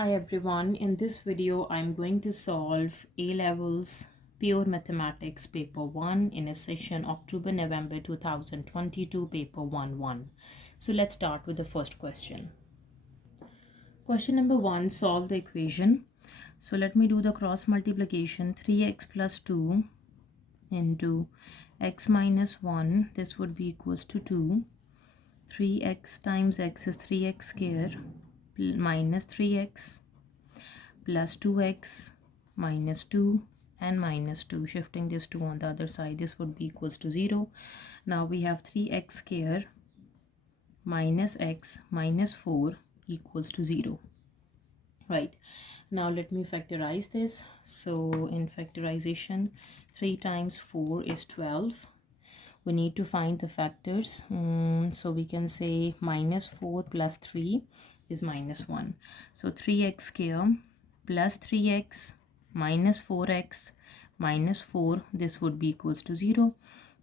Hi everyone, in this video I'm going to solve A-Levels Pure Mathematics Paper 1 in a session October-November 2022 Paper 1-1. So let's start with the first question. Question number 1, solve the equation. So let me do the cross multiplication. 3x plus 2 into x minus 1, this would be equals to 2. 3x times x is 3x square minus 3x plus 2x minus 2 and minus 2. Shifting this 2 on the other side, this would be equals to 0. Now we have 3x square minus x minus 4 equals to 0. Right, now let me factorize this. So in factorization, 3 times 4 is 12. We need to find the factors. So we can say minus 4 plus 3 is minus 1. So 3x square plus 3x minus 4x minus 4, this would be equals to 0.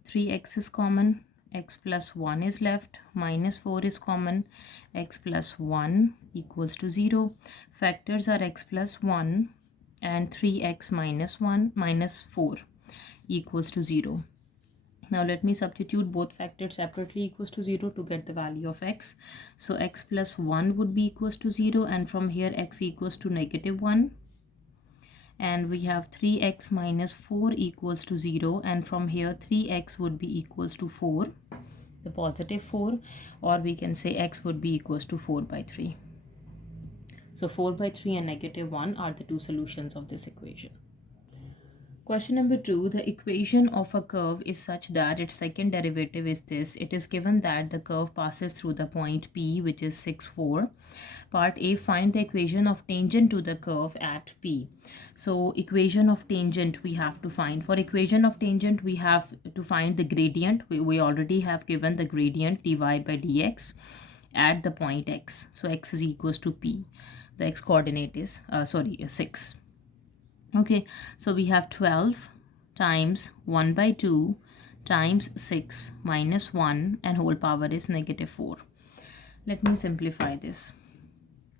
3x is common, x plus 1 is left, minus 4 is common, x plus 1 equals to 0. Factors are x plus 1 and 3x minus 1 minus 4 equals to 0. Now let me substitute both factors separately equals to 0 to get the value of x. So x plus 1 would be equals to 0, and from here x equals to negative 1. And we have 3x minus 4 equals to 0, and from here 3x would be equals to 4, the positive 4, or we can say x would be equals to 4 by 3. So 4 by 3 and negative 1 are the two solutions of this equation. Question number 2, the equation of a curve is such that its second derivative is this. It is given that the curve passes through the point P, which is 6, 4. Part A, find the equation of tangent to the curve at P. So equation of tangent we have to find. For equation of tangent, we have to find the gradient. We already have given the gradient dy by dx at the point x. So x is equals to P. The x coordinate is, 6. Okay, so we have 12 times 1 by 2 times 6 minus 1 and whole power is negative 4. Let me simplify this.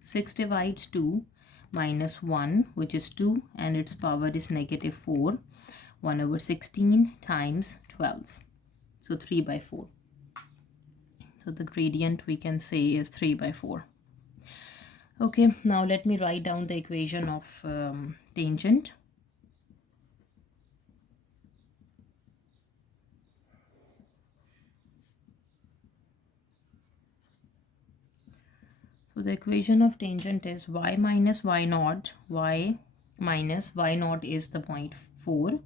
6 divides 2 minus 1, which is 2, and its power is negative 4. 1 over 16 times 12. So 3 by 4. So the gradient we can say is 3 by 4. Okay, now let me write down the equation of tangent. So the equation of tangent is y minus y naught, y minus y naught is the point 4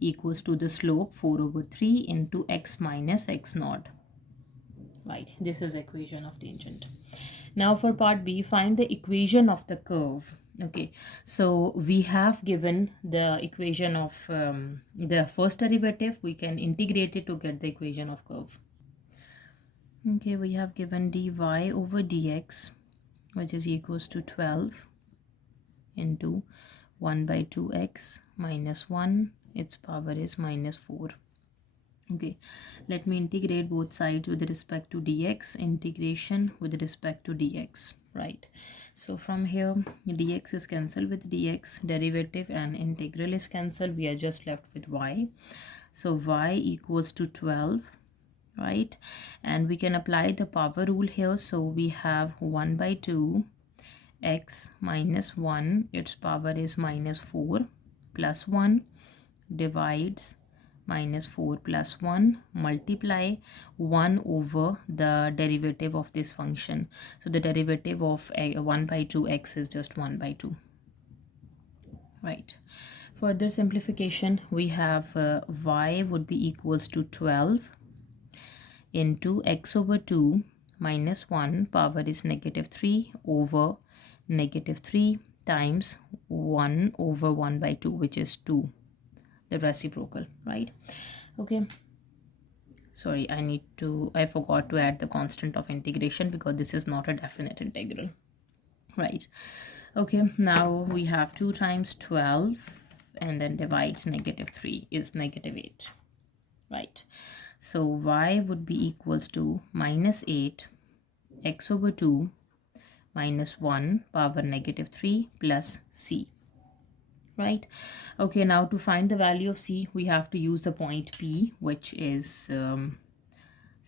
equals to the slope 4 over 3 into x minus x naught. Right, this is equation of tangent. Now for part B, find the equation of the curve. Okay, so we have given the equation of the first derivative. We can integrate it to get the equation of curve. Okay, we have given dy over dx, which is equals to 12 into 1 by 2x minus 1. Its power is minus 4. Okay, let me integrate both sides with respect to dx. Integration with respect to dx. Right, so from here dx is cancelled with dx, derivative and integral is cancelled. We are just left with y. So y equals to 12. Right, and we can apply the power rule here. So we have 1 by 2 x minus 1, its power is minus 4, plus 1 divides minus 4 plus 1, multiply 1 over the derivative of this function. So the derivative of 1 by 2x is just 1 by 2. Right, further simplification, we have y would be equals to 12 into x over 2 minus 1, power is negative 3 over negative 3 times 1 over 1 by 2, which is 2, the reciprocal. Right, okay, sorry, I forgot to add the constant of integration because this is not a definite integral. Right, okay, now we have 2 times 12 and then divides negative 3 is negative 8. Right, so y would be equals to minus 8 x over 2 minus 1 power negative 3 plus c, right? Okay, now to find the value of c, we have to use the point P, which is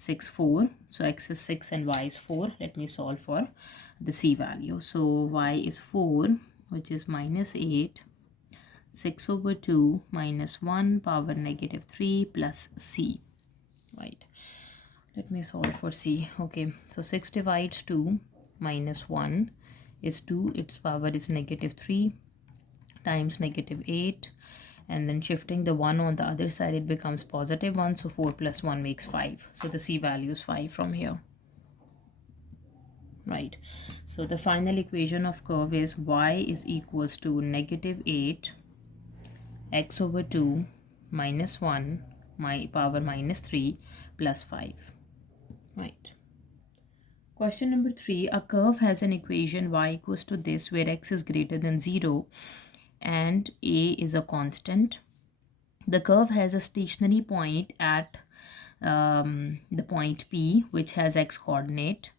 6, 4. So x is 6 and y is 4. Let me solve for the c value. So y is 4, which is minus 8, 6 over 2 minus 1 power negative 3 plus c, right? Let me solve for c. Okay, so 6 divides 2 minus 1 is 2. Its power is negative 3 times negative 8. And then shifting the 1 on the other side, it becomes positive 1. So 4 plus 1 makes 5. So the c value is 5 from here, right? So the final equation of curve is y is equals to negative 8 x over 2 minus 1 my power minus 3 plus 5, right? Question number 3, a curve has an equation y equals to this where x is greater than 0 and a is a constant. The curve has a stationary point at the point P, which has x coordinate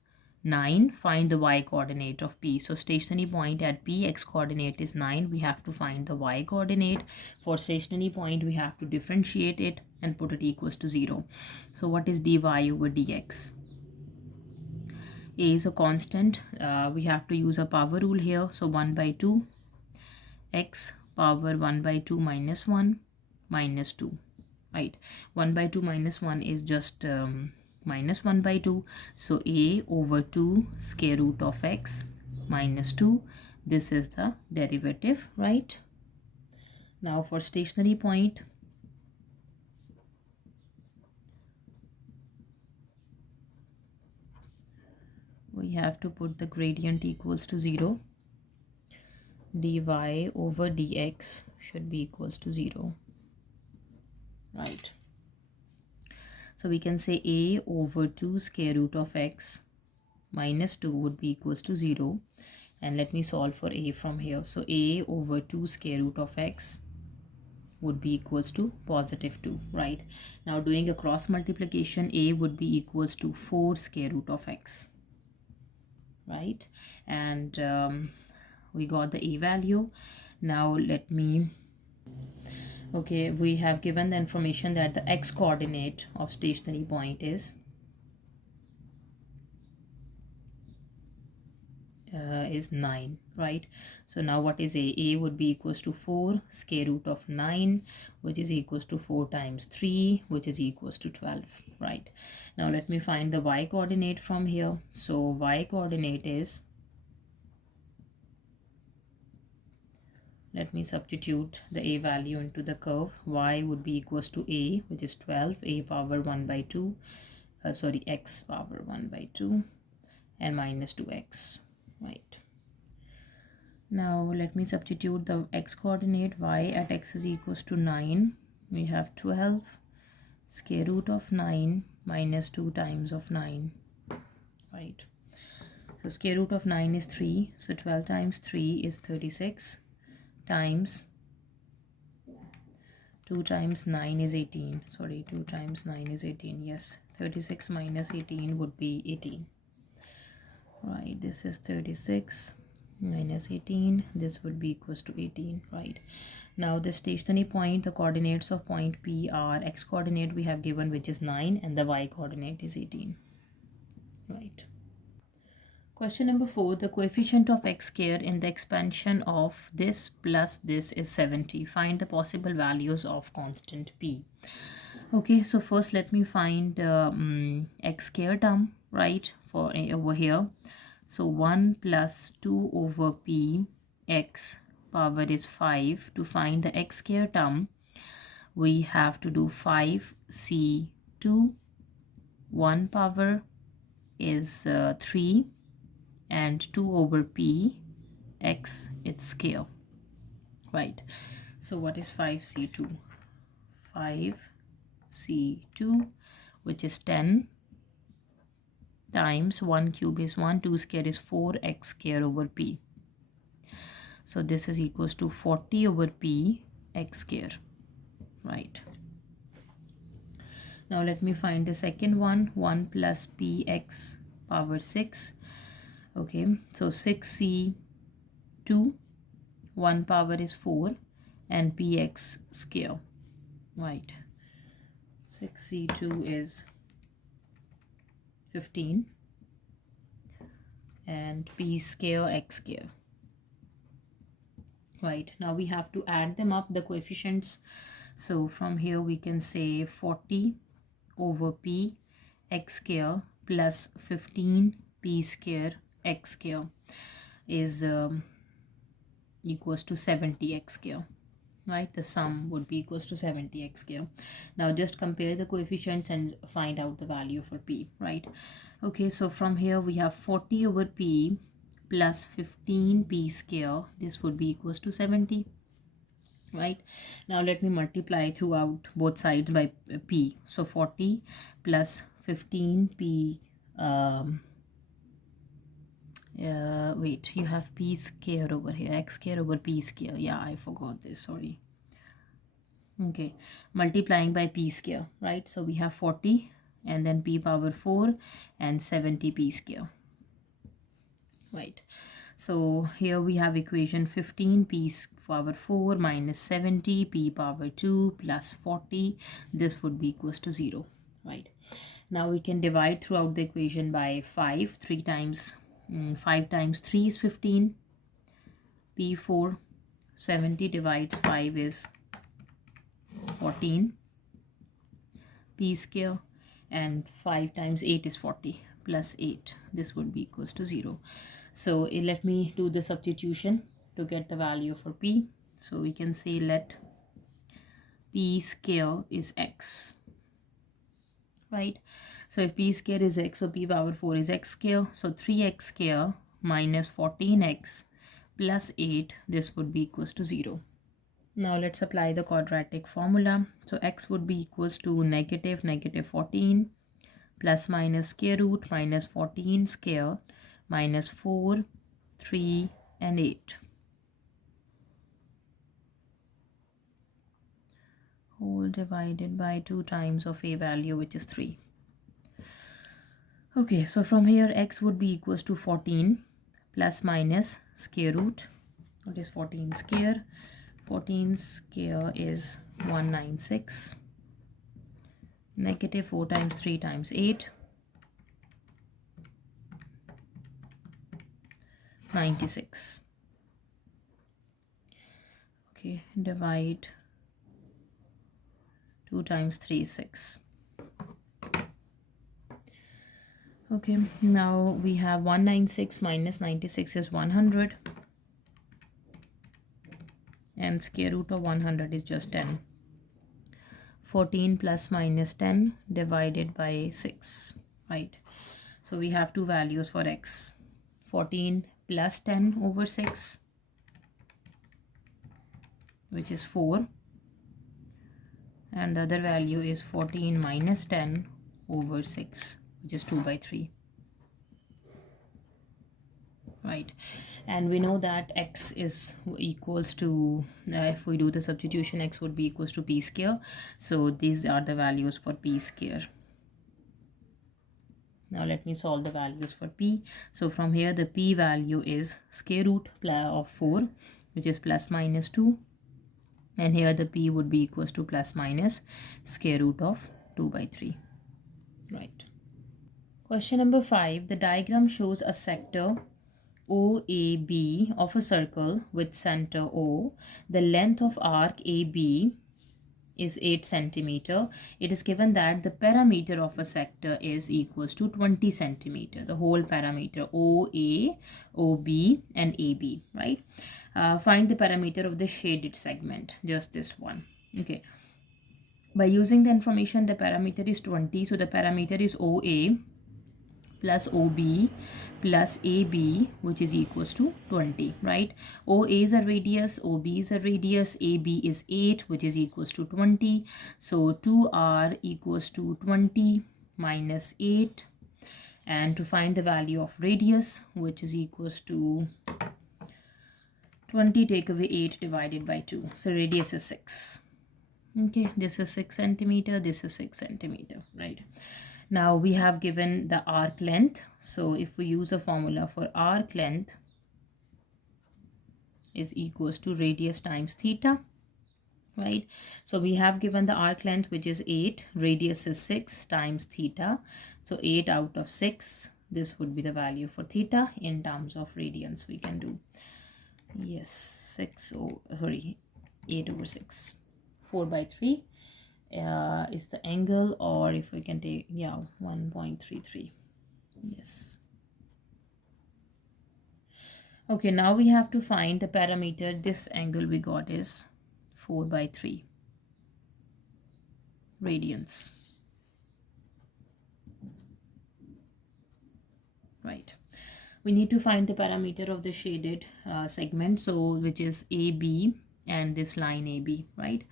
9. Find the y coordinate of P. So stationary point at P, x coordinate is 9. We have to find the y coordinate. For stationary point, we have to differentiate it and put it equals to 0. So what is dy over dx? A is a constant. We have to use a power rule here. So 1 by 2 x power 1 by 2 minus 1 minus 2, right? 1 by 2 minus 1 is just minus 1 by 2. So a over 2 square root of x minus 2. This is the derivative, right? Now for stationary point, we have to put the gradient equals to 0. Dy over dx should be equals to 0, right? So we can say a over 2 square root of x minus 2 would be equals to 0. And let me solve for a from here. So a over 2 square root of x would be equals to positive 2, right? Now doing a cross multiplication, a would be equals to 4 square root of x, right? And we got the a value. Now let me, okay, we have given the information that the x coordinate of stationary point is 9, right? So now what is a? A would be equals to 4 square root of 9, which is equals to 4 times 3, which is equals to 12, right? Now let me find the y coordinate from here. So y coordinate is, let me substitute the a value into the curve. Y would be equals to a, which is 12, a power 1 by 2, x power 1 by 2 and minus 2x, right? Now let me substitute the x coordinate. Y at x is equals to 9. We have 12 square root of 9 minus 2 times of 9, right? So square root of 9 is 3. So 12 times 3 is 36 times 2 times 9 is 18. Sorry, 2 times 9 is 18. Yes, 36 minus 18 would be 18. Right, this is 36 minus 18. This would be equals to 18, right? Now the stationary point, the coordinates of point P are x coordinate we have given, which is 9, and the y coordinate is 18, right? Question number 4, the coefficient of x square in the expansion of this plus this is 70. Find the possible values of constant p. Okay, so first let me find x square term, right, for over here. So 1 plus 2 over p x power is 5. To find the x square term, we have to do 5c2. 1 power is 3 and 2 over p x its square, right? So what is 5c2? 5c2, which is 10 times 1 cube is 1, 2 square is 4, x square over p. So this is equals to 40 over p x square, right? Now let me find the second one. 1 plus px power 6. Okay, so 6c2, 1 power is 4, and px square, right? 6c2 is 15 and p square x square. Right, now we have to add them up, the coefficients. So from here we can say 40 over p x square plus 15 p square x square is equals to 70 x square. Right, the sum would be equals to 70 x square. Now just compare the coefficients and find out the value for p, right? Okay, so from here we have 40 over p plus 15 p square. This would be equals to 70. Right, now let me multiply throughout both sides by p. So 40 plus 15 p, wait, you have p square over here, x square over p square. Yeah, I forgot this, sorry. Okay, multiplying by p square, right? So we have 40 and then p power 4 and 70 p square, right? So here we have equation 15 p power 4 minus 70 p power 2 plus 40. This would be equals to 0, right? Now we can divide throughout the equation by 5. 3 times 5 times 3 is 15. P4 70 divides 5 is 14 p square, and 5 times 8 is 40 plus 8. This would be equals to 0. So let me do the substitution to get the value for p. So we can say let p square is x, right? So if p square is x, so p power 4 is x square. So 3x square minus 14x plus 8, this would be equals to 0. Now let's apply the quadratic formula. So x would be equals to negative 14 plus minus square root minus 14 square minus 4, 3 and 8. Whole divided by 2 times of a value, which is 3. Okay, so from here x would be equals to 14 plus minus square root. What is 14 square? 14 square is 196. Negative 4 times 3 times 8. 96. Okay, divide 2 times 3 is 6. Okay, now we have 196 minus 96 is 100, and square root of 100 is just 10. 14 plus minus 10 divided by 6, right? So we have two values for x. 14 plus 10 over 6, which is 4, and the other value is 14 minus 10 over 6, which is 2 by 3, right? And we know that x is equals to, if we do the substitution, x would be equals to p square. So these are the values for p square. Now let me solve the values for p. So from here the p value is square root of 4, which is plus minus 2, and here the p would be equals to plus minus square root of 2 by 3, right? Question number 5. The diagram shows a sector OAB of a circle with center O. The length of arc AB is 8 centimeter. It is given that the perimeter of a sector is equals to 20 centimeter. The whole perimeter OA, OB and AB, right? Find the perimeter of the shaded segment, just this one. Okay. By using the information, the perimeter is 20. So the perimeter is OA plus OB plus AB, which is equals to 20, right? OA is a radius, OB is a radius, AB is 8, which is equals to 20. So 2R equals to 20 minus 8. And to find the value of radius, which is equals to 20, take away 8 divided by 2. So radius is 6. Okay, this is 6 centimeter, this is 6 centimeter, right? Now we have given the arc length. So if we use a formula for arc length is equals to radius times theta, right? So we have given the arc length, which is 8, radius is 6 times theta. So 8 out of 6, this would be the value for theta in terms of radians. We can do, yes, 8 over 6. 4 by 3 is the angle, or if we can take, yeah, 1.33. Yes. Okay, now we have to find the parameter. This angle we got is 4 by 3 radians, right? We need to find the parameter of the shaded segment, so which is AB and this line AB, right?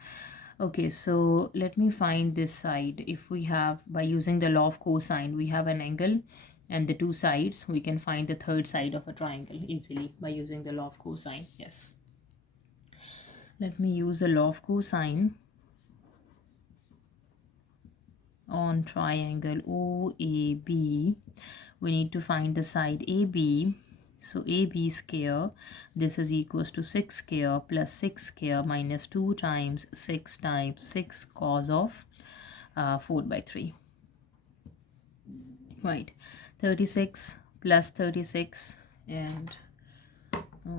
Okay, so let me find this side. If we have, by using the law of cosine, we have an angle and the two sides, we can find the third side of a triangle easily by using the law of cosine. Yes, let me use the law of cosine on triangle OAB. We need to find the side AB. So AB square, this is equals to 6 square plus 6 square minus 2 times 6 cos of 4 by 3. Right, 36 plus 36 and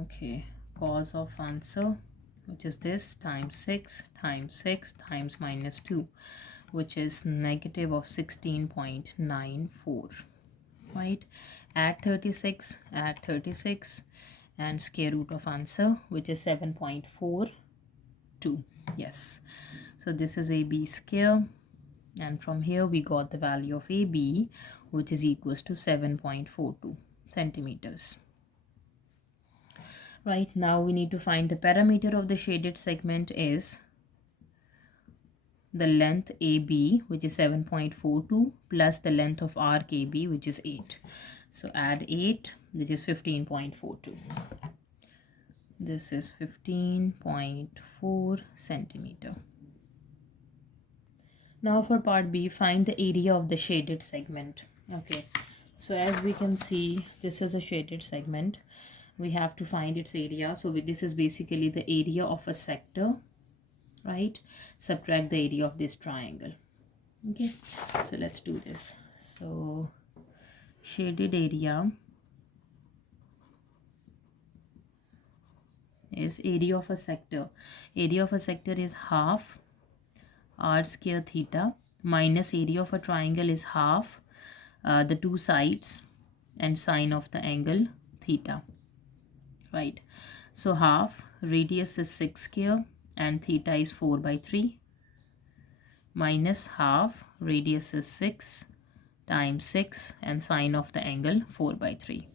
okay, cos of answer, which is this, times 6 times minus 2, which is negative of 16.94. right? Add 36 and square root of answer, which is 7.42. Yes, so this is AB square, and from here we got the value of AB, which is equals to 7.42 centimeters. Right, now we need to find the parameter of the shaded segment is the length AB, which is 7.42, plus the length of arc AB, which is 8. So add 8, which is 15.42. This is 15.4 centimeter. Now for part B, find the area of the shaded segment. Okay, so as we can see, this is a shaded segment. We have to find its area. So this is basically the area of a sector, right? Subtract the area of this triangle. Okay, so let's do this. So shaded area is area of a sector. Area of a sector is half r square theta minus area of a triangle is half the two sides and sine of the angle theta, right? So half, radius is 6 square and theta is 4 by 3, minus half, radius is 6 times 6 and sine of the angle 4 by 3.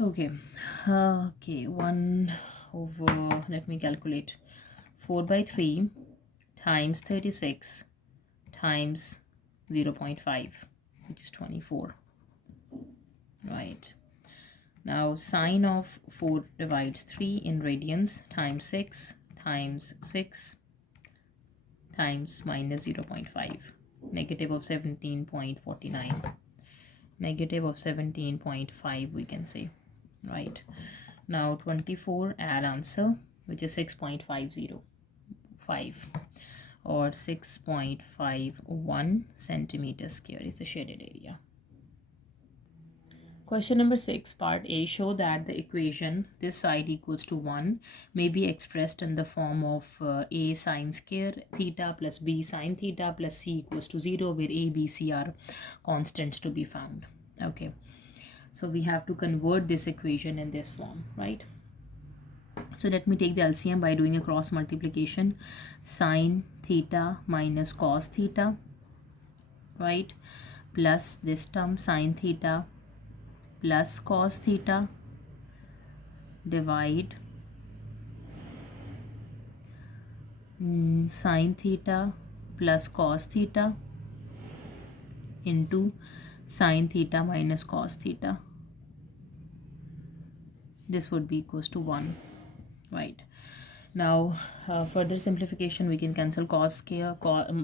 Okay, 1 over, let me calculate, 4 by 3 times 36 times 0.5, which is 24, right? Now sine of 4 divides 3 in radians times 6 times 6 times minus 0.5, negative of 17.49, negative of 17.5 we can say, right? Now 24, add answer, which is 6.505 or 6.51 centimeter square is the shaded area. Question number 6, part A, show that the equation this side equals to 1 may be expressed in the form of A sine square theta plus B sine theta plus C equals to 0, where A, B, C are constants to be found. Okay, so we have to convert this equation in this form, right? So let me take the LCM by doing a cross multiplication. Sine theta minus cos theta, right, plus this term sine theta plus cos theta divide sine theta plus cos theta into sine theta minus cos theta. This would be equals to 1, right? Now further simplification, we can cancel cos square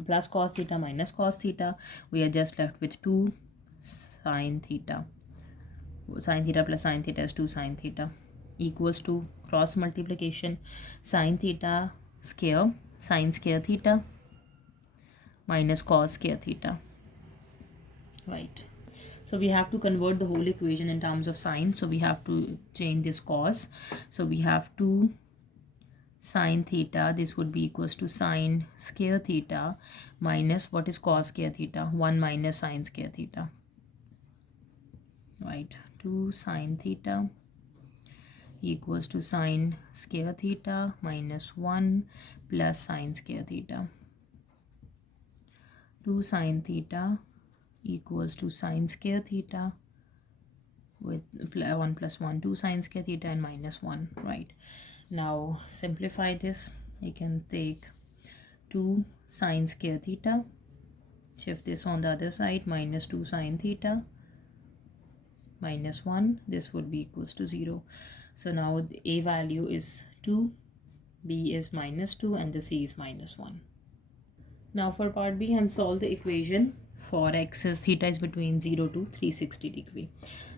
plus cos theta minus cos theta. We are just left with 2 sine theta. Sine theta plus sine theta is 2 sine theta, equals to cross multiplication sine theta square sine square theta minus cos square theta, right? So we have to convert the whole equation in terms of sine, so we have to change this cos. So we have 2 sine theta, this would be equals to sine square theta minus what is cos square theta, 1 minus sine square theta, right? 2 sine theta equals to sine square theta minus 1 plus sine square theta. 2 sine theta equals to sine square theta with 1 plus 1, 2 sine square theta and minus 1, right? Now simplify this. You can take 2 sine square theta, shift this on the other side, minus 2 sine theta minus 1, this would be equals to 0. So now the a value is 2, b is minus 2 and the c is minus 1. Now for part b, and solve the equation for x is theta is between 0 to 360 degree.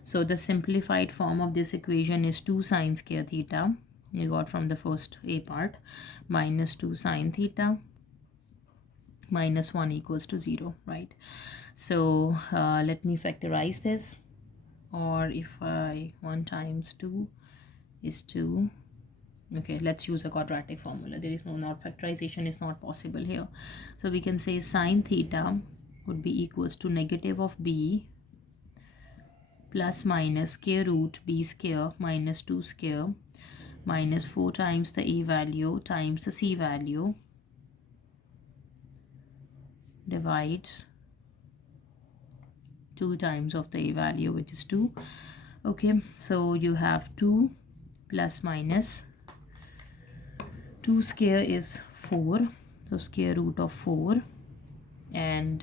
So the simplified form of this equation is 2 sine square theta, you got from the first a part, minus 2 sine theta minus 1 equals to 0, right? So let me factorize this, or if I 1 times 2 is 2. Okay, let's use a quadratic formula. There is no, not factorization is not possible here. So we can say sine theta would be equals to negative of b plus minus square root b square minus 2 square minus 4 times the a value times the c value divides 2 times of the a value, which is 2. Okay, so you have 2 plus minus 2 square is 4, so square root of 4, and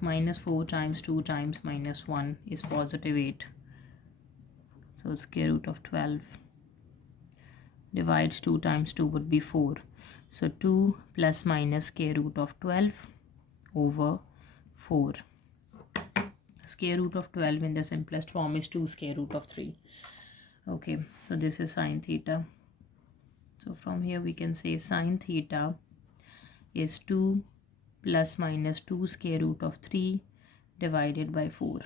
minus 4 times 2 times minus 1 is positive 8, so square root of 12 divides 2 times 2 would be 4, so 2 plus minus square root of 12 over 4. Square root of 12 in the simplest form is 2 square root of 3. Okay, so this is sine theta. So from here we can say sine theta is 2 plus minus 2 square root of 3 divided by 4.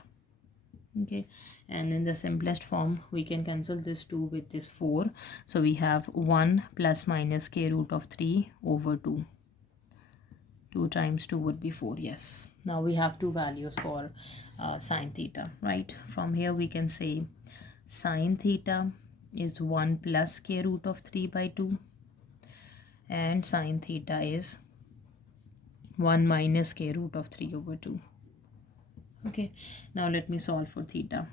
Okay, and in the simplest form we can cancel this 2 with this 4. So we have 1 plus minus square root of 3 over 2. 2 times 2 would be 4. Yes, now we have two values for sine theta, right? From here we can say sine theta is 1 plus square root of 3 by 2 and sine theta is 1 minus square root of 3 over 2. Okay, now let me solve for theta.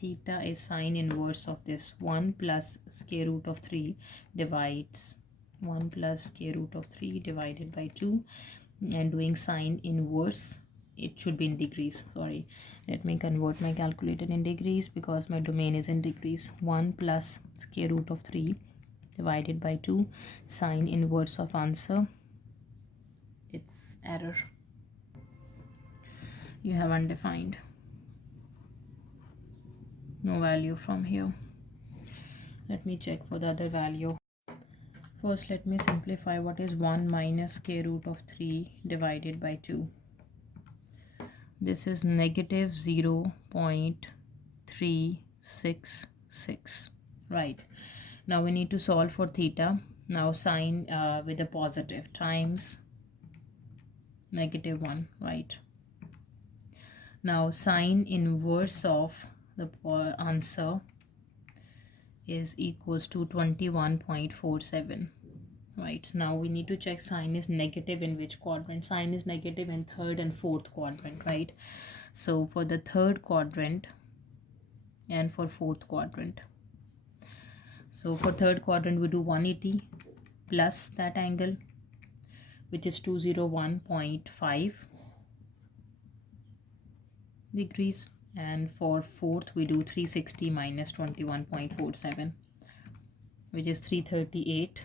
Theta is sine inverse of this 1 plus square root of 3 divides 1 plus square root of 3 divided by 2, and doing sine inverse, it should be in degrees. Sorry, let me convert my calculator in degrees because my domain is in degrees. 1 plus square root of 3 divided by 2, sine inverse of answer, it's error, you have undefined, no value from here. Let me check for the other value. First let me simplify. What is 1 minus square root of 3 divided by 2? This is negative 0.366, right? Now we need to solve for theta. Now sine with a positive times negative 1, right? Now sine inverse of the answer is equals to 21.47, right? Now we need to check sine is negative in which quadrant. Sine is negative in third and fourth quadrant, right? So for the third quadrant and for fourth quadrant. So for third quadrant we do 180 plus that angle, which is 201.5 degrees, and for fourth we do 360 minus 21.47, which is 338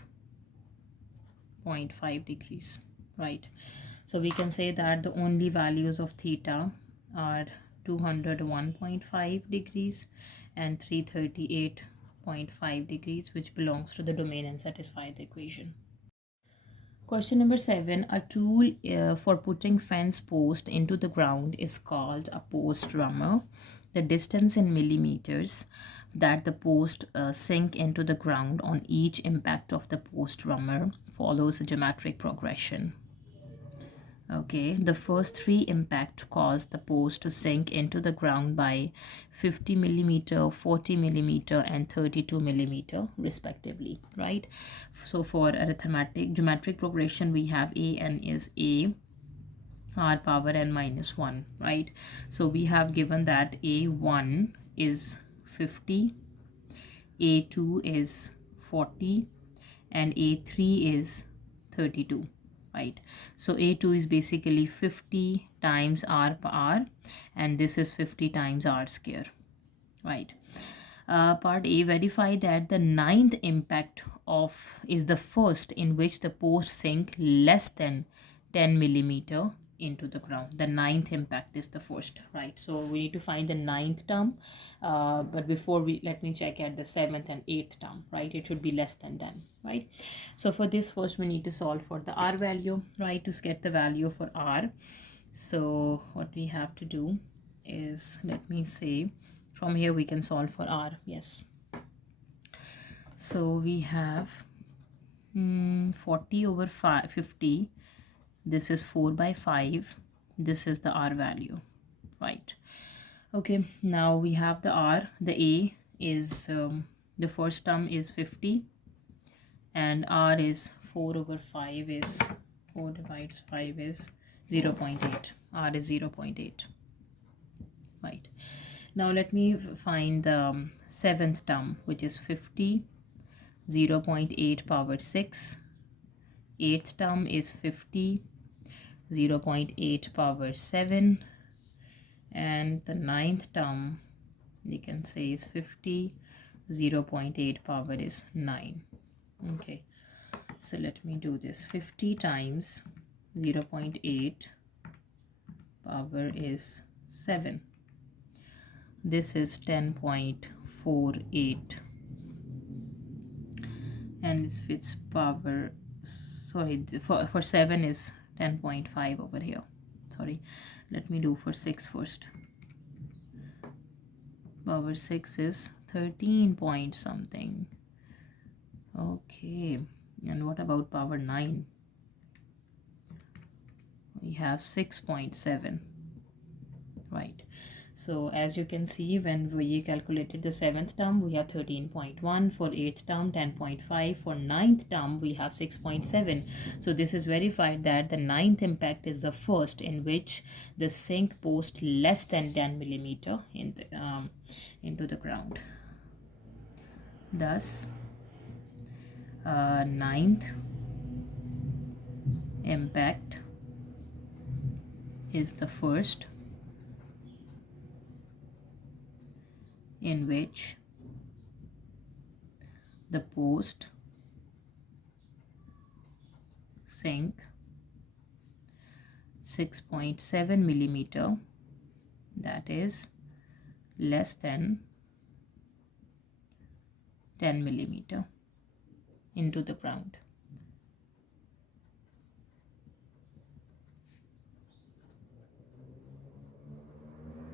0.5 degrees, right? So we can say that the only values of theta are 201.5 degrees and 338.5 degrees, which belongs to the domain and satisfy the equation. Question number 7. A tool for putting fence post into the ground is called a post drummer. The distance in millimeters that the post sink into the ground on each impact of the post drummer follows a geometric progression. Okay, the first 3 impacts caused the post to sink into the ground by 50 millimeter, 40 millimeter, and 32 millimeter respectively, right? So for arithmetic geometric progression, we have an is a r power n minus 1, right? So we have given that a1 is 50, a2 is 40, and a3 is 32, right? So a2 is basically 50 times r per r, and this is 50 times r square, right? Part A, verify that the 9th impact of is the first in which the post sink less than 10 millimeter into the ground. The 9th impact is the first, right? So we need to find the 9th term, but before we let me check at the 7th and 8th term, right? It should be less than 10, right? So for this, first we need to solve for the r value, right? To get the value for r, so what we have to do is, let me say, from here we can solve for r. Yes, so we have 40 over 50. This is 4 by 5. This is the r value, right? Okay, now we have the r. The a is the first term is 50, and r is 4 over 5 is 4 divides 5 is 0.8. r is 0.8, right? Now let me find the 7th term, which is 50, 0.8 power 6. 8th term is 50, 0.8 power 7. And the 9th term, you can say, is 50, 0.8 power is 9. Okay, so let me do this. 50 times 0.8 power is 7. This is 10.48, and if its power, sorry, for 7 is 10.5 over here. Sorry, let me do for 6 first. Power 6 is 13 point something. Okay, and what about power 9? We have 6.7, right? So as you can see, when we calculated the 7th term, we have 13.1. For 8th term, 10.5. For 9th term, we have 6.7. So this is verified that the 9th impact is the first in which the sink post less than 10 millimeter in the, into the ground. Thus, 9th impact is the first in which the post sink 6.7 millimeter, that is less than 10 millimeter into the ground.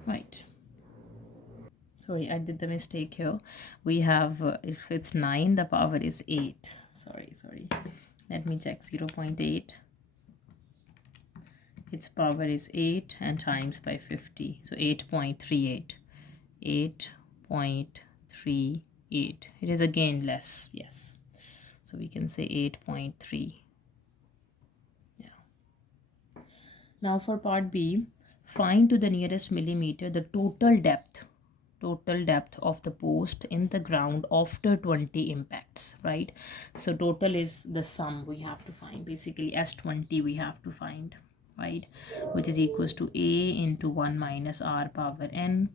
Right. Sorry, I did the mistake here. We have, if it's 9, the power is 8. Sorry. Let me check. 0.8. Its power is 8 and times by 50. So 8.38. 8.38. It is again less. Yes. So we can say 8.3. Yeah. Now for part B, find to the nearest millimeter the total depth of the post in the ground after 20 impacts, right? So total is the sum we have to find. Basically S20 we have to find, right? Which is equals to A into 1 minus R power N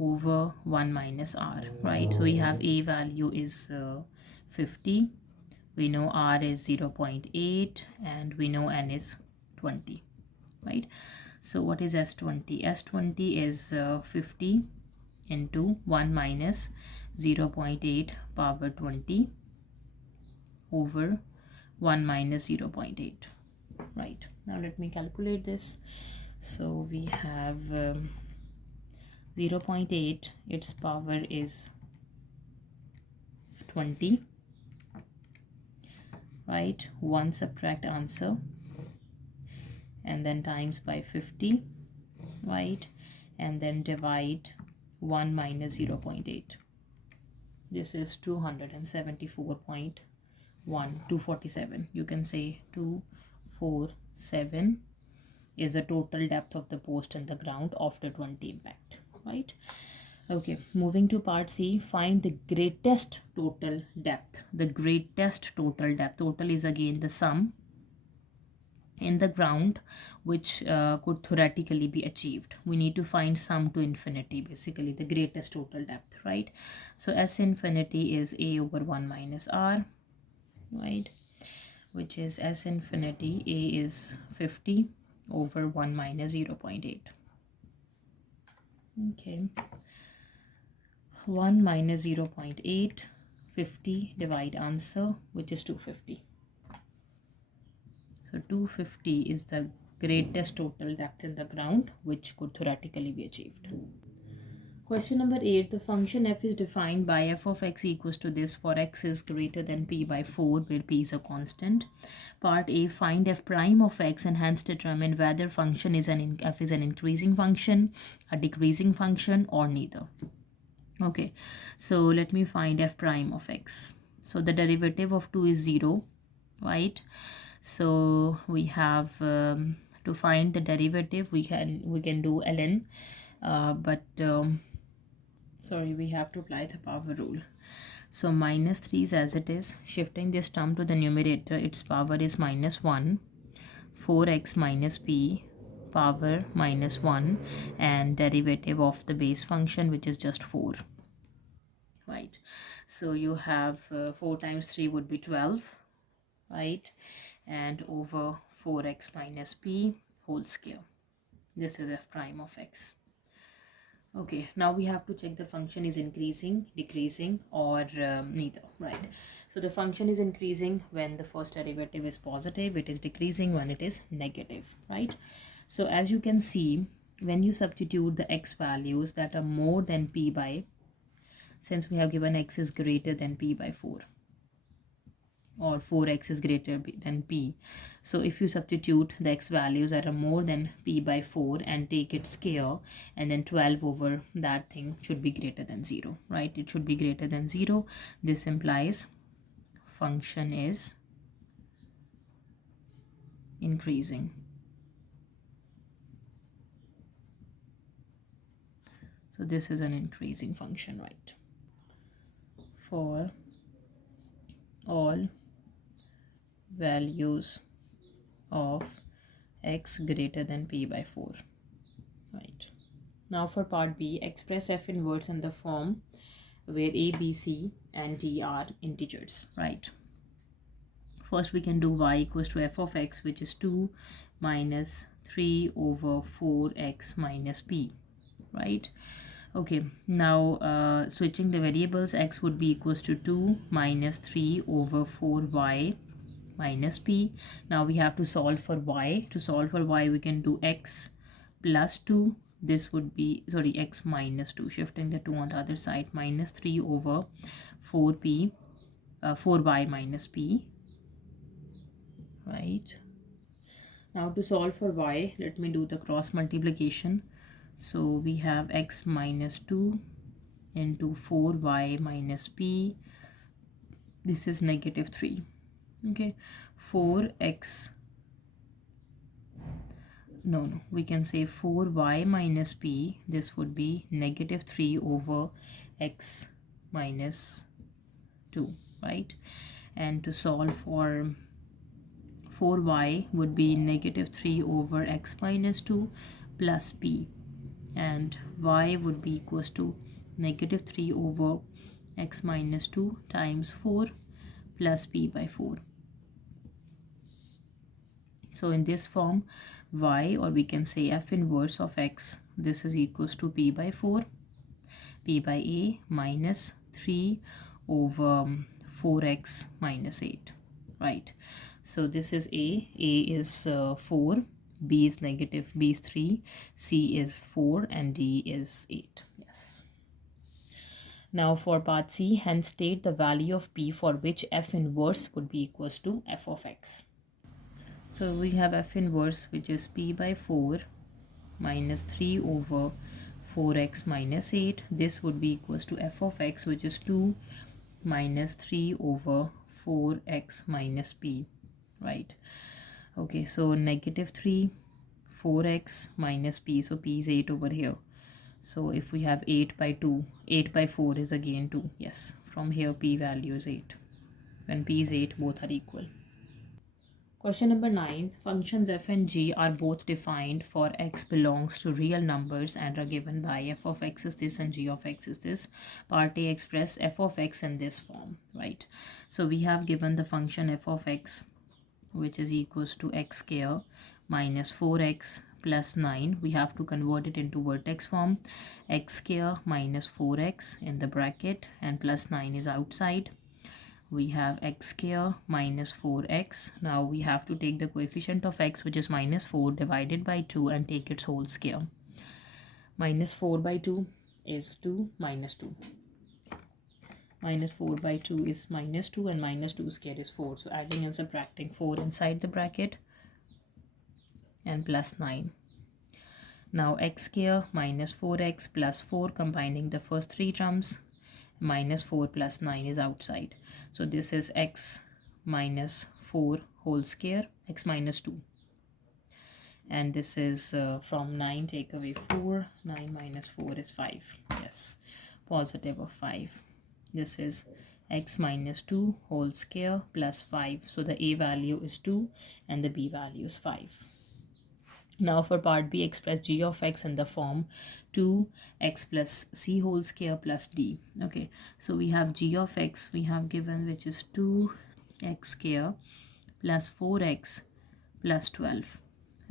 over 1 minus R, right? So we have A value is 50, We know R is 0.8 and we know N is 20, right? So what is S20? S20 is 50 into 1 minus 0.8 power 20 over 1 minus 0.8, right? Now let me calculate this. So we have 0.8, its power is 20, right? 1 subtract answer and then times by 50, right? And then divide 1 minus 0.8. This is 274.1, 247. You can say 247 is the total depth of the post in the ground after 20 impact, right? Okay, moving to part C, find the greatest total depth. The greatest total depth. Total is again the sum in the ground which could theoretically be achieved. We need to find sum to infinity, basically the greatest total depth, right? So S infinity is A over 1 minus R, right? Which is S infinity, A is 50 over 1 minus 0.8. Okay. 1 minus 0.8, 50, divide answer, which is 250. So 250 is the greatest total depth in the ground which could theoretically be achieved. Question number 8. The function f is defined by f of x equals to this for x is greater than p by 4 where p is a constant. Part A. Find f prime of x and hence determine whether function is f is an increasing function, a decreasing function, or neither. Okay, so let me find f prime of x. So the derivative of 2 is 0, right? So we have to find the derivative, we can do ln, but sorry, we have to apply the power rule. So minus 3 is as it is. Shifting this term to the numerator, its power is minus 1, 4x minus p power minus 1, and derivative of the base function, which is just 4, right? So you have 4 times 3 would be 12, right? And over 4x minus p whole square. This is f prime of x. Okay, now we have to check the function is increasing, decreasing, or neither, right? So the function is increasing when the first derivative is positive, it is decreasing when it is negative, right? So as you can see, when you substitute the x values that are more than p by, since we have given x is greater than p by 4, or 4x is greater than p. So if you substitute the x values that are more than p by 4 and take its square, and then 12 over that thing should be greater than 0, right? It should be greater than 0. This implies function is increasing. So this is an increasing function, right? For all values of x greater than p by 4, right? Now for part B, express f inverse in the form where a, b, c, and d are integers, right? First we can do y equals to f of x, which is 2 minus 3 over 4x minus p, right? Okay, now switching the variables, x would be equals to 2 minus 3 over 4y minus p. Now we have to solve for y. To solve for y, we can do x plus 2. This would be, sorry, x minus 2. Shifting the 2 on the other side, minus 3 over 4y minus p, right? Now to solve for y, let me do the cross multiplication. So we have x minus 2 into 4y minus p. This is negative 3. Okay, 4x, no, we can say 4y minus p. This would be negative 3 over x minus 2, right? And to solve for 4y would be negative 3 over x minus 2 plus p, and y would be equals to negative 3 over x minus 2 times 4 plus p by 4. So in this form, y, or we can say f inverse of x, this is equals to p by 4, p by a minus 3 over 4x minus 8, right? So this is a is 4, b is negative, b is 3, c is 4, and d is 8. Yes. Now for part C, hence state the value of p for which f inverse would be equals to f of x. So we have f inverse, which is p by 4 minus 3 over 4x minus 8. This would be equals to f of x, which is 2 minus 3 over 4x minus p, right? Okay, so negative 3, 4x minus p, so p is 8 over here. So if we have 8 by 2, 8 by 4 is again 2. Yes, from here p value is 8. When p is 8, both are equal. Question number 9. Functions f and g are both defined for x belongs to real numbers and are given by f of x is this and g of x is this. Part A, express f of x in this form, right? So we have given the function f of x, which is equals to x square minus 4x plus 9. We have to convert it into vertex form. X square minus 4x in the bracket and plus 9 is outside. We have x square minus 4x. Now we have to take the coefficient of x, which is minus 4, divided by 2 and take its whole square. Minus 4 by 2 is 2 minus 2. Minus 4 by 2 is minus 2 and minus 2 square is 4. So adding and subtracting 4 inside the bracket and plus 9. Now x square minus 4x plus 4, combining the first three terms, minus 4 plus 9 is outside. So this is x minus 4 whole square, x minus 2. And this is from 9 take away 4, 9 minus 4 is 5. Yes, positive of 5. This is x minus 2 whole square plus 5. So the a value is 2 and the b value is 5. Now for part B, express g of x in the form 2x plus c whole square plus d. Okay, so we have g of x we have given, which is 2x square plus 4x plus 12.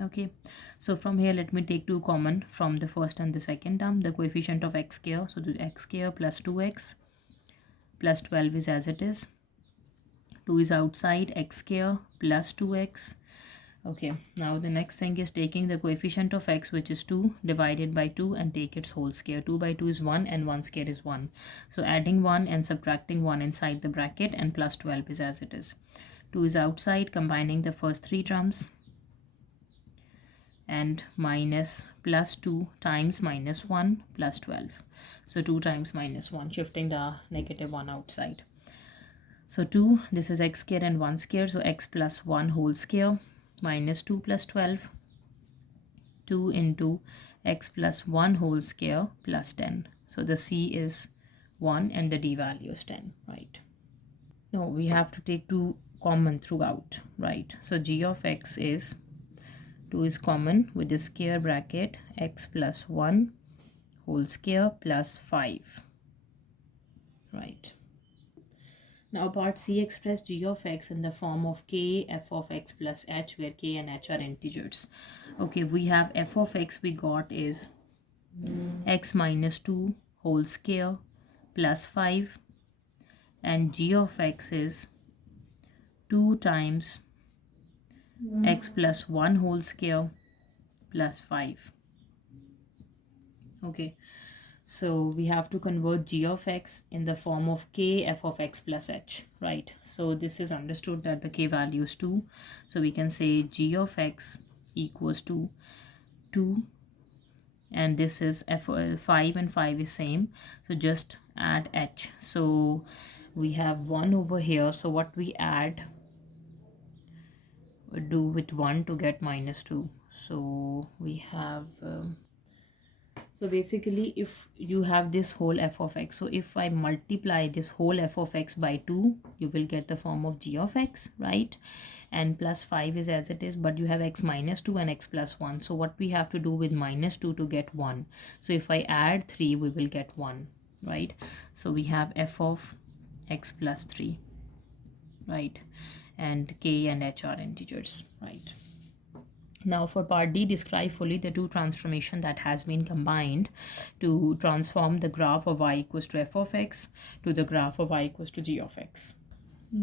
Okay, so from here let me take 2 common from the first and the second term, the coefficient of x square. So the x square plus 2x plus 12 is as it is. 2 is outside, x square plus 2x. Okay, now the next thing is taking the coefficient of x, which is 2, divided by 2 and take its whole square. 2 by 2 is 1 and 1 square is 1. So adding 1 and subtracting 1 inside the bracket and plus 12 is as it is. 2 is outside, combining the first three terms and minus plus 2 times minus 1 plus 12. So 2 times minus 1, shifting the negative 1 outside. So 2, this is x square and 1 square, so x plus 1 whole square minus 2 plus 12, 2 into x plus 1 whole square plus 10. So the c is 1 and the d value is 10, right? Now we have to take 2 common throughout, right? So g of x is 2 is common with the square bracket, x plus 1 whole square plus 5, right? Now part C, express g of x in the form of k f of x plus h, where k and h are integers. Okay, we have f of x we got is x minus 2 whole square plus 5, and g of x is 2 times x plus 1 whole square plus 5. Okay, so we have to convert g of x in the form of k f of x plus h, right? So this is understood that the k value is 2. So we can say g of x equals to 2, and this is f 5 and 5 is same. So just add h. So we have 1 over here. So what we add, do with 1 to get minus 2. So we have... so basically if you have this whole f of x, so if I multiply this whole f of x by 2, you will get the form of g of x, right? And plus 5 is as it is, but you have x minus 2 and x plus 1. So what we have to do with minus 2 to get 1? So if I add 3, we will get 1, right? So we have f of x plus 3. right? And k and h are integers, right? Now for part D, describe fully the two transformation that has been combined to transform the graph of y equals to f of x to the graph of y equals to g of x.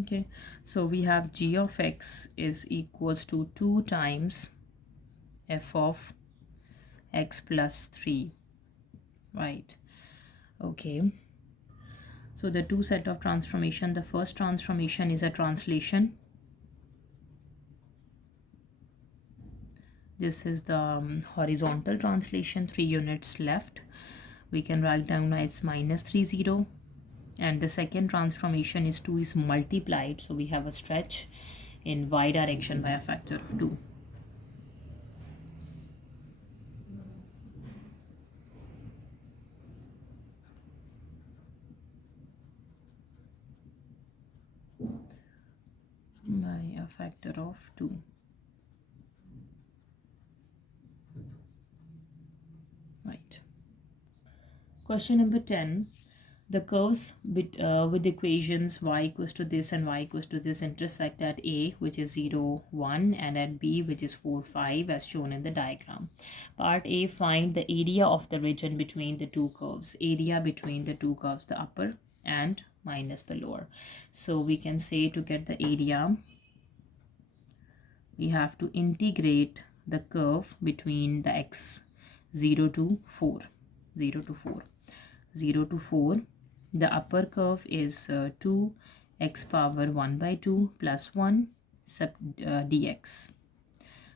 Okay, so we have g of x is equals to 2 times f of x plus 3, right? Okay, so the two set of transformation, the first transformation is a translation. This is the horizontal translation, 3 units left. We can write down as minus 3 0. And the second transformation is 2 is multiplied, so we have a stretch in y direction by a factor of 2. By a factor of 2. Right. Question number 10. The curves with equations y equals to this and y equals to this intersect at A, which is 0, 1, and at B, which is 4, 5, as shown in the diagram. Part A, find the area of the region between the two curves. Area between the two curves, the upper and minus the lower. So we can say to get the area, we have to integrate the curve between the x 0 to 4. 0 to 4. 0 to 4. The upper curve is 2 x power 1 by 2 plus 1 dx.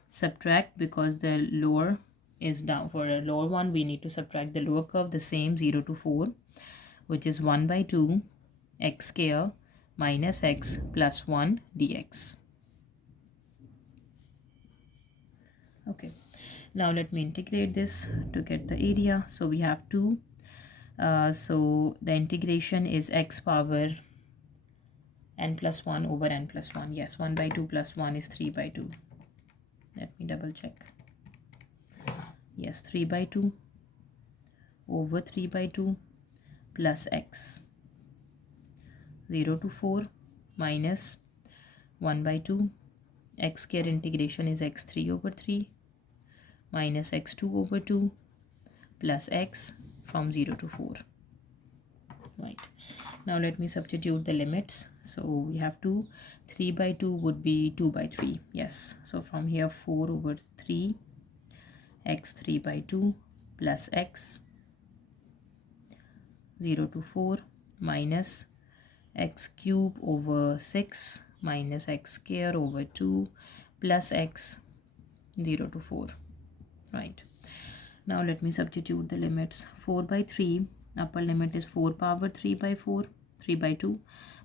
Subtract, because the lower is down. For a lower one, we need to subtract the lower curve, the same 0 to 4, which is 1 by 2 x square minus x plus 1 dx. Okay, now let me integrate this to get the area. So we have 2. So the integration is x power n plus 1 over n plus 1. Yes, 1 by 2 plus 1 is 3 by 2. Let me double check. Yes, 3 by 2 over 3 by 2 plus x. 0 to 4 minus 1 by 2. X square integration is x3 over 3 minus x2 over 2 plus x from 0 to 4. Right, now let me substitute the limits. So we have 2, 3 by 2 would be 2 by 3. Yes, so from here 4 over 3 x 3 by 2 plus x 0 to 4 minus x cube over 6 minus x square over 2 plus x 0 to 4. Right, now let me substitute the limits. 4 by 3, upper limit is 4 power 3 by 4, 3 by 2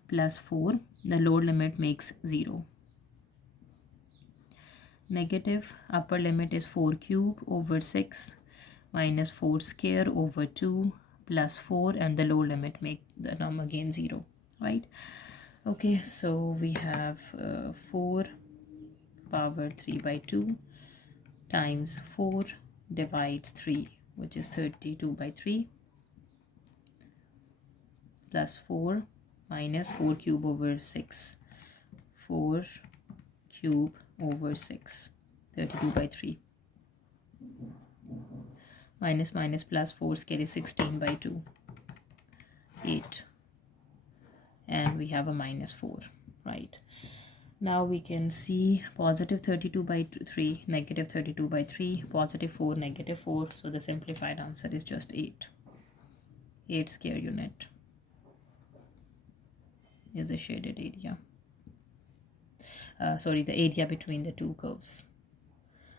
plus 4. The lower limit makes 0. Negative, upper limit is 4 cube over 6 minus 4 square over 2 plus 4, and the lower limit make the number again 0. Right, okay, so we have 4 power 3 by 2 times 4 divides 3, which is 32 by 3 plus 4 minus 4 cube over 6. 4 cube over 6, 32 by 3 minus minus plus 4 square is 16 by 2, 8, and we have a minus 4. Right, now we can see positive 32 by 3, negative 32 by 3, positive 4, negative 4. So the simplified answer is just 8. 8 square unit is the shaded area. Sorry, the area between the two curves.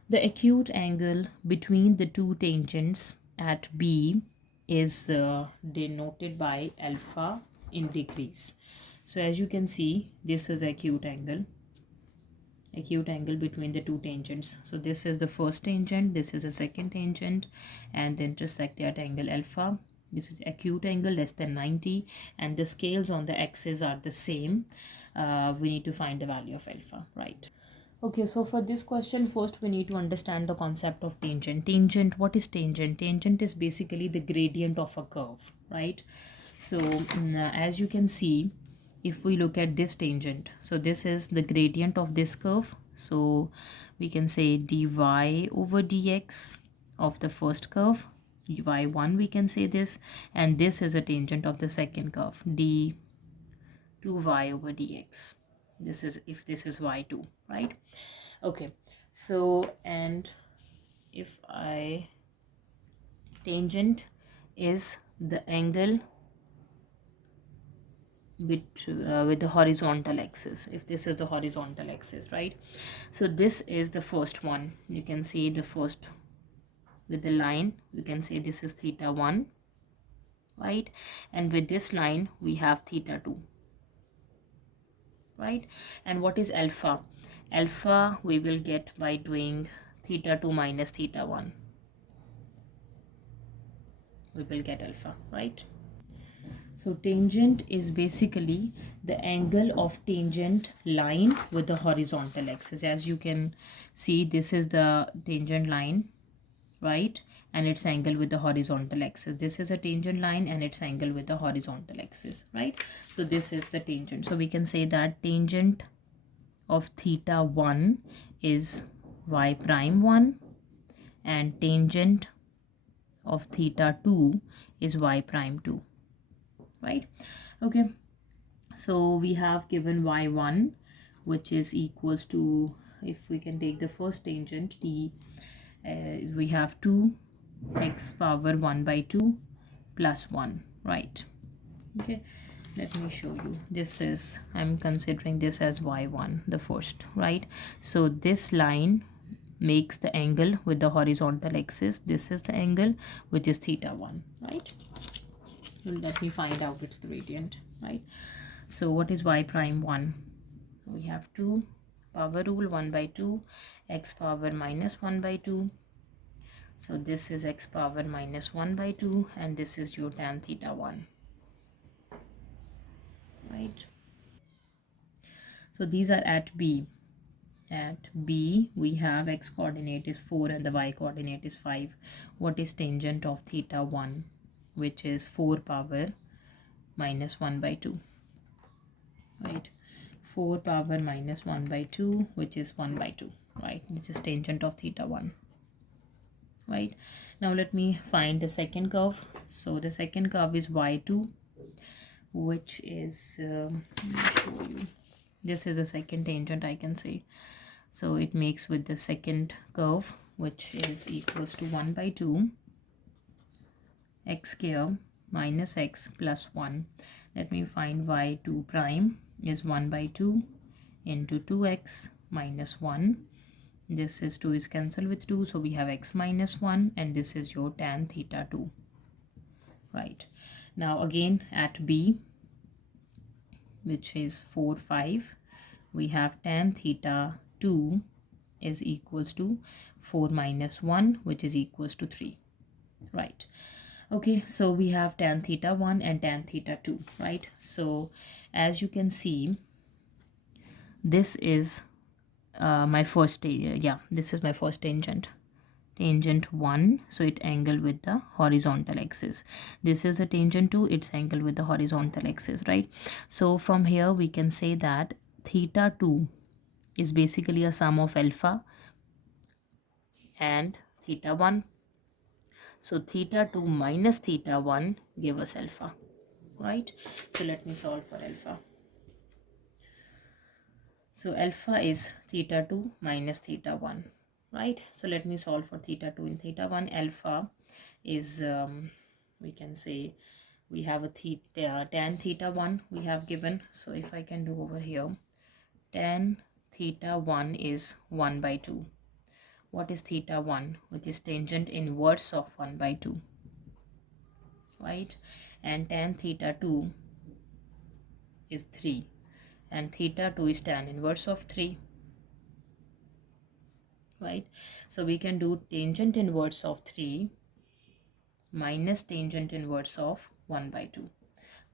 The acute angle between the two tangents at B is denoted by alpha in degrees. So as you can see, this is acute angle between the two tangents. So this is the first tangent, this is the second tangent, and they intersect at angle alpha. This is acute angle less than 90, and the scales on the axis are the same. We need to find the value of alpha. Right, okay, so for this question, first we need to understand the concept of tangent. What is tangent? Tangent is basically the gradient of a curve, right? So as you can see, if we look at this tangent, so this is the gradient of this curve, so we can say dy over dx of the first curve, y1 we can say this, and this is a tangent of the second curve, d2y over dx. This is if this is y2, right? Okay, so and if I tangent is the angle with the horizontal axis, if this is the horizontal axis, right? So this is the first one, you can see the first with the line, you can say this is theta 1, right? And with this line we have theta 2, right? And what is alpha? Alpha we will get by doing theta 2 minus theta 1, we will get alpha, right? So tangent is basically the angle of tangent line with the horizontal axis. As you can see, this is the tangent line, right? And its angle with the horizontal axis. This is a tangent line and its angle with the horizontal axis, right? So this is the tangent. So we can say that tangent of theta 1 is y prime 1 and tangent of theta 2 is y prime 2, right? Okay, so we have given y1, which is equals to, if we can take the first tangent, d we have 2x power 1 by 2 plus 1, right? Okay, let me show you. This is, I'm considering this as y1, the first, right? So this line makes the angle with the horizontal axis. This is the angle, which is theta 1, right? So let me find out its gradient, right? So what is y prime 1? We have 2 power rule 1 by 2, x power minus 1 by 2. So this is x power minus 1 by 2 and this is your tan theta 1, right? So these are at B. At B we have x coordinate is 4 and the y coordinate is 5. What is tangent of theta 1, which is 4 power minus 1 by 2, right? 4 power minus 1 by 2, which is 1 by 2, right? This is tangent of theta 1, right? Now let me find the second curve. So the second curve is y2, which is let me show you. This is a second tangent, I can say. So it makes with the second curve, which is equals to 1 by 2 x square minus x plus 1. Let me find y2 prime is 1 by 2 into 2x minus 1. This is 2 is cancelled with 2, so we have x minus 1 and this is your tan theta 2, right? Now again at B, which is 4 5, we have tan theta 2 is equals to 4 minus 1, which is equals to 3, right? Okay, so we have tan theta 1 and tan theta 2, right? So as you can see, this is my first, this is my first tangent. Tangent 1, so it angle with the horizontal axis. This is a tangent 2, its angle with the horizontal axis, right? So from here we can say that theta 2 is basically a sum of alpha and theta 1. So theta 2 minus theta 1 give us alpha, right? So let me solve for alpha. So alpha is theta 2 minus theta 1, right? So let me solve for theta 2 and theta 1. Alpha is, we can say, we have a theta, tan theta 1 we have given. So if I can do over here, tan theta 1 is 1 by 2. What is theta 1? Which is tangent inverse of 1 by 2, right? And tan theta 2 is 3. And theta 2 is tan inverse of 3, right? So we can do tangent inverse of 3 minus tangent inverse of 1 by 2.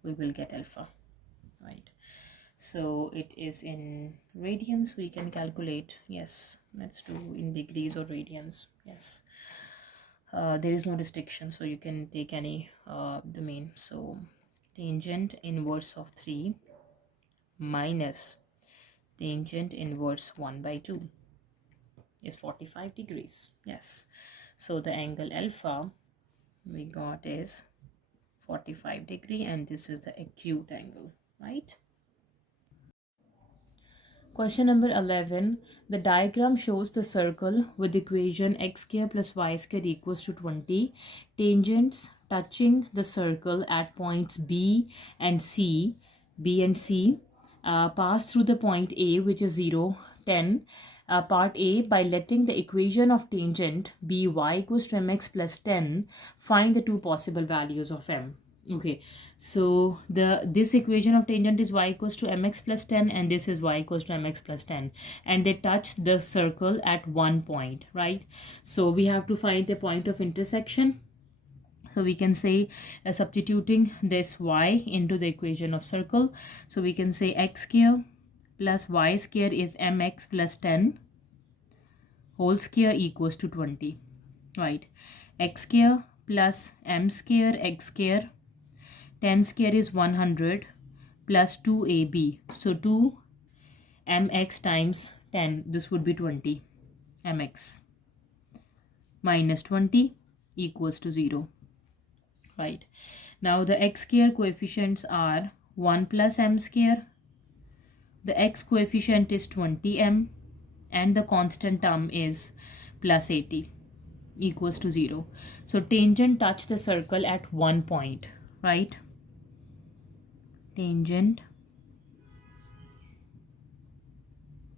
We will get alpha, right? So it is in radians we can calculate. Yes, let's do in degrees or radians. Yes, there is no restriction, so you can take any domain. So tangent inverse of 3 minus tangent inverse 1 by 2 is 45 degrees. Yes. So the angle alpha we got is 45 degree, and this is the acute angle, right? Question number 11. The diagram shows the circle with the equation x square plus y square equals to 20. Tangents touching the circle at points B and C, pass through the point A, which is 0, 10. Part A, by letting the equation of tangent be y equals to mx plus 10, find the two possible values of m. Okay, so this equation of tangent is y equals to mx plus 10, and this is y equals to mx plus 10, and they touch the circle at one point, right? So we have to find the point of intersection. So we can say, substituting this y into the equation of circle, so we can say x square plus y square is mx plus 10 whole square equals to 20, right? X square plus m square x square, 10 square is 100 plus 2ab. So 2 mx times 10, this would be 20 mx, minus 20 equals to 0, right? Now the x square coefficients are 1 plus m square. The x coefficient is 20m, and the constant term is plus 80 equals to 0. So tangent touch the circle at one point, right? Tangent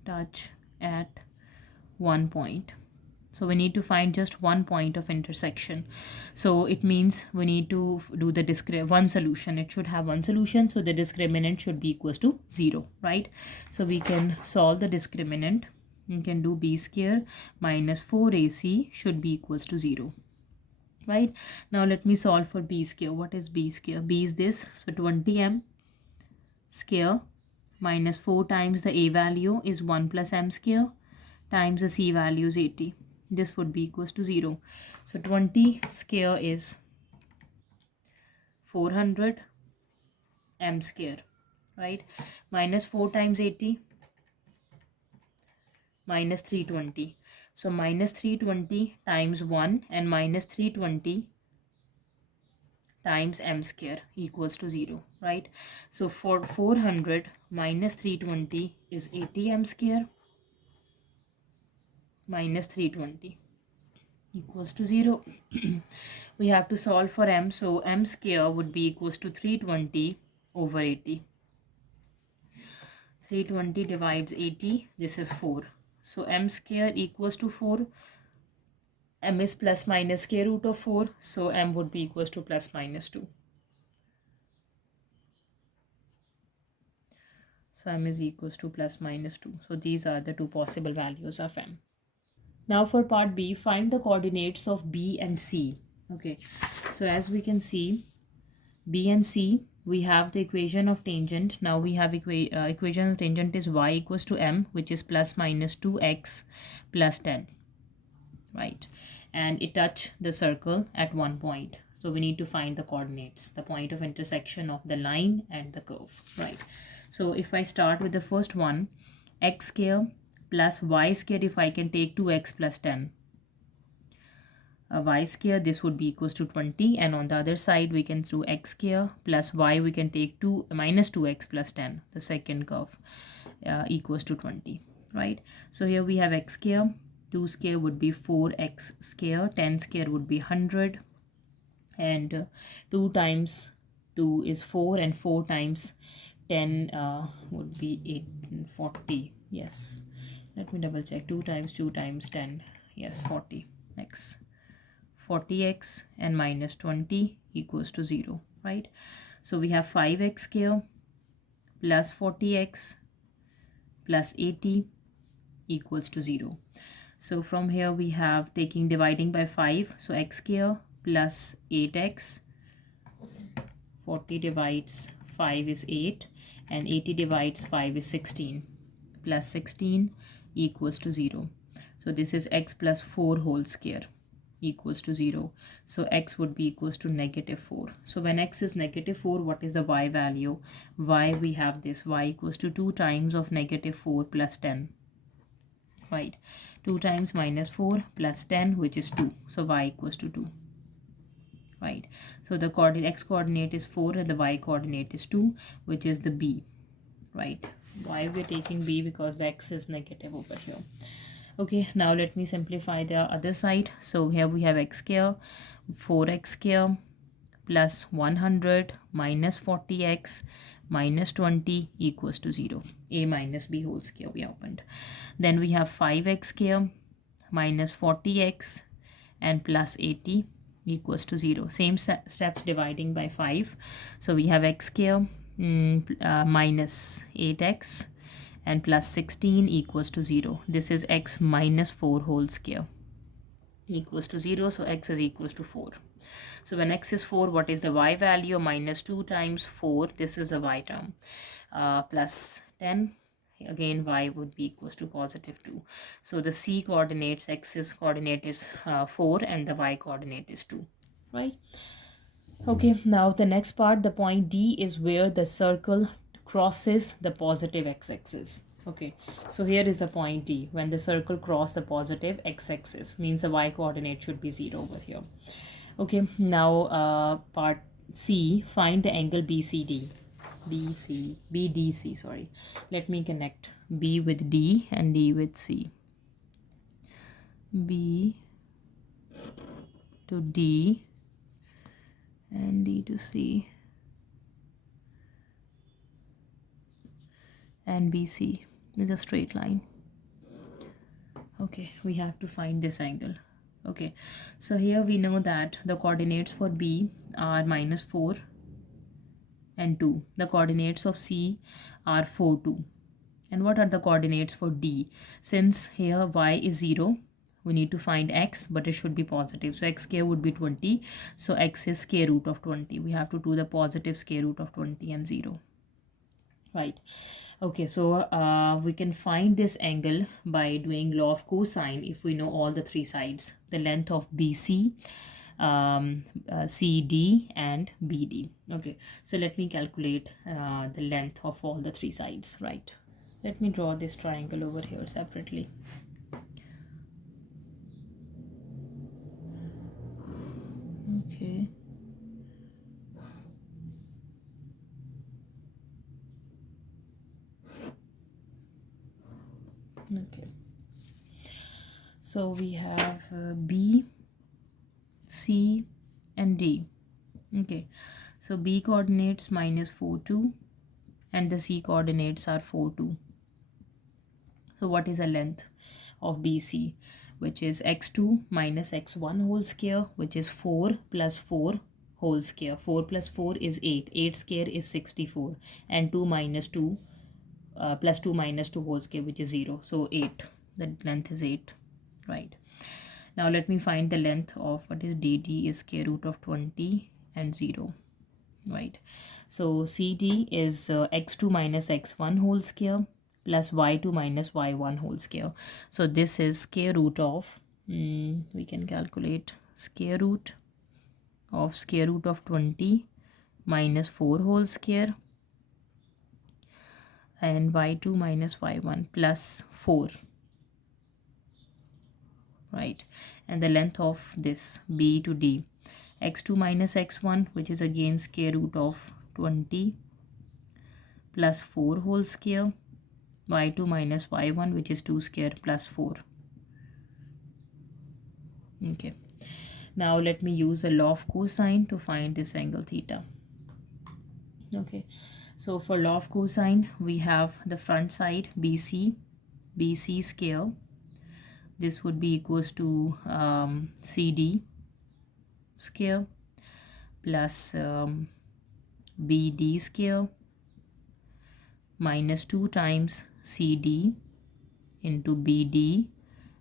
touch at one point. So we need to find just one point of intersection. So it means we need to do the one solution. It should have one solution, so the discriminant should be equals to 0, right? So we can solve the discriminant. You can do b square minus 4ac should be equals to 0, right? Now let me solve for b square. What is b square? B is this, so 20m square minus 4 times the a value is 1 plus m square times the c value is 80. This would be equals to 0. So 20 square is 400 m square, right? Minus 4 times 80, minus 320. So minus 320 times 1 and minus 320 times m square equals to 0, right? So for 400 minus 320 is 80 m square minus 320 equals to 0. We have to solve for m, so m square would be equals to 320 over 80. 320 divides 80, this is 4. So m square equals to 4. M is plus minus square root of 4, so m would be equals to plus minus 2. So m is equals to plus minus 2. So these are the two possible values of m. Now for part B, find the coordinates of B and C. Okay, so as we can see, B and C, we have the equation of tangent. Now we have equation of tangent is y equals to m, which is plus minus 2x plus 10, right? And it touch the circle at one point. So we need to find the coordinates, the point of intersection of the line and the curve, right? So if I start with the first one, x square plus y square, if I can take 2x plus 10. Y square, this would be equals to 20, and on the other side we can do x square plus y, we can take 2 minus 2x plus 10, the second curve, equals to 20, right? So here we have x square, 2 square would be 4x square, 10 square would be 100, and 2 times 2 is 4, and 4 times 10 would be 40. Yes, let me double check. 2 times 2 times 10, yes, 40x. 40x and minus 20 equals to 0, right? So we have 5x square plus 40x plus 80 equals to 0. So from here we have taking dividing by 5, so x square plus 8x, 40 divides 5 is 8, and 80 divides 5 is 16, plus 16 equals to 0. So this is x plus 4 whole square, equals to 0. So x would be equals to -4. So when x is -4, what is the y value? Y, we have this y equals to 2 times of -4 plus 10. Right, 2 times -4 plus 10, which is 2. So y equals to 2. Right, so the coordinate x coordinate is 4 and the y coordinate is 2, which is the b. Right, why we're taking b? Because the x is negative over here. Okay, now let me simplify the other side. So here we have x square, 4x square plus 100 minus 40x minus 20 equals to 0. A minus b whole square we opened. Then we have 5x square minus 40x and plus 80 equals to 0. Same steps, dividing by 5. So we have x square minus 8x and plus 16 equals to 0. This is x minus 4 whole square equals to 0. So x is equals to 4. So when x is 4, what is the y value? Minus 2 times 4. This is the y term. Plus 10. Again, y would be equals to positive 2. So the c coordinates, x's coordinate is 4 and the y coordinate is 2. Right? Okay, now the next part, the point D is where the circle crosses the positive x-axis. Okay, so here is the point D. When the circle crosses the positive x-axis, means the y coordinate should be 0 over here. Okay, now part C, find the angle BCD. BDC, sorry. Let me connect B with D and D with C. B to D and D to C and BC is a straight line. Okay, we have to find this angle. Okay, so here we know that the coordinates for B are -4 and 2. The coordinates of C are 4, 2. And what are the coordinates for D? Since here y is 0, we need to find x, but it should be positive. So x square would be 20. So x is square root of 20. We have to do the positive square root of 20 and 0. Right. Okay, so we can find this angle by doing law of cosine if we know all the three sides. The length of BC, CD and BD. Okay, so let me calculate the length of all the three sides. Right. Let me draw this triangle over here separately. Okay. Okay. So we have B, C and D. Okay. So B coordinates -4, 2 and the C coordinates are 4, 2. So what is the length of BC? Which is x2 minus x1 whole square, which is 4 plus 4 whole square. 4 plus 4 is 8. 8 square is 64. And 2 minus 2 plus 2 minus 2 whole square, which is 0. So 8. The length is 8. Right. Now let me find the length of what is DD is square root of 20 and 0. Right. So CD is x2 minus x1 whole square plus y2 minus y1 whole square. So this is square root of, we can calculate square root of 20 minus 4 whole square and y2 minus y1 plus 4. Right, and the length of this B to D, x2 minus x1, which is again square root of 20 plus 4 whole square, y2 minus y1, which is 2 square plus 4. Okay, now let me use the law of cosine to find this angle theta. Okay, so for law of cosine, we have the front side BC square. This would be equals to CD square plus BD square minus 2 times CD into BD